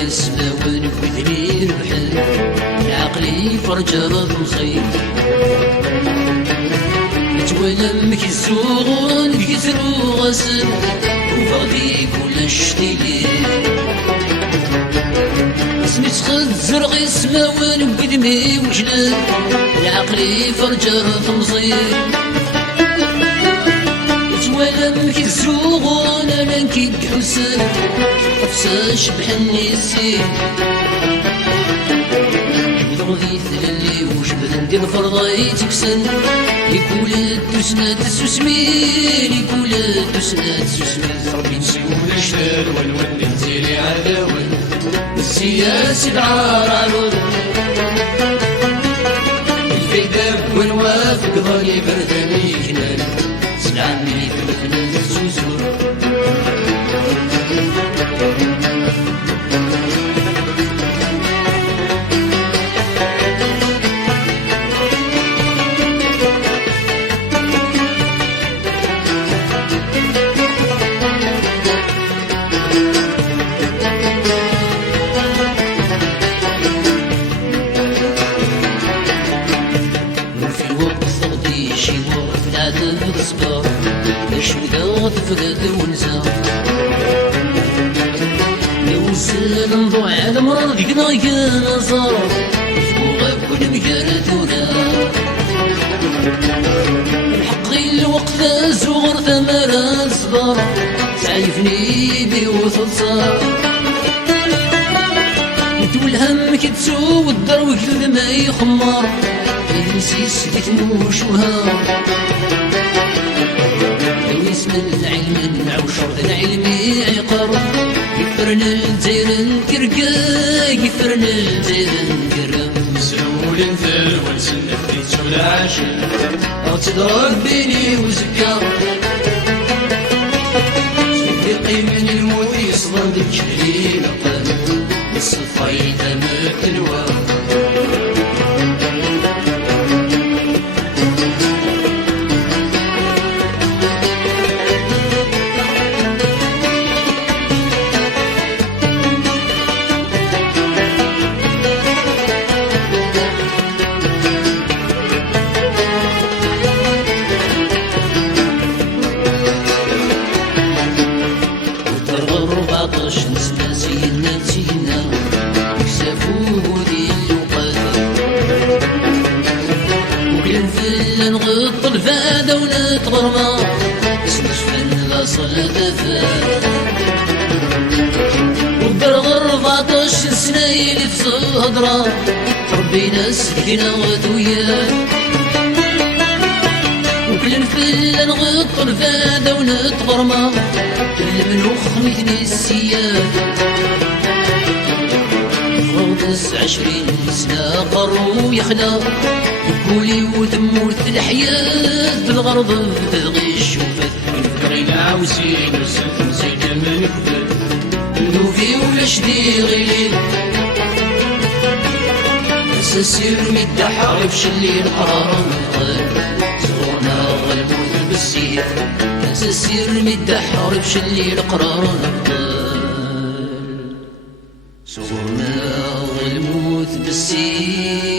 غسمة ونفذني ربحان عقلي فرجة مخير نتولم كيزوغون كيزرو غسل وفاضي كل شتيلي سميت خزر غسمة ونفذني وجنان عقلي فرجة مصير ولم كيزوغون انا كيكحسن قفصة شبحني السير ذغذي ثلالي وشبه ندير فرضاي تكسن يقول الدسنة تسوسمين يقول الدسنة تسوسمين ربي نسيو الشتال والود نزيلي عداول السياسي بعار عرض الفيدة والوافق ظني بردني جنان سلامي ثبتنا الزوزور الصبار الشوذة تفقد ونزا نوصل نضوع على مرض قنا ينظر فوق كل مجال ثورة الحقي الوقت زغر ثمرة صغار تعيفني بوثلصار نتول هم كتسو والدر وكل ما يخمر ينسيس تتموش وهار اسم العلم نعوشر العلمي عقر يفرن الزيرن كركا يفرن الزيرن كركا سلول انثر ونسن فريد شغل عاشر اغتضرب بيني وزكا صدقي من الموت يصبر بالجهلي لقد الصفا يتمت الوام نغط الفادة ونتغرما سنشفن لا صلاة فات وبرغ 14 سنة يلي في صهدرا ربينا سكينة وذويا وكل نفل نغط الفادة ونتغرما كل منوخ مثني السياد 29 سنة قروا يخلق كولي وتموت الحياة بالغرض تلغي الشوفات الفريق عاوزين وسلف مزيد من كبر ندوفي ولا شدي غيلي سسير مدة حارب شلي القرار صغرنا غلبوت بالسير سسير مدة حارب شلي القرار صغرنا غلبوت بالسير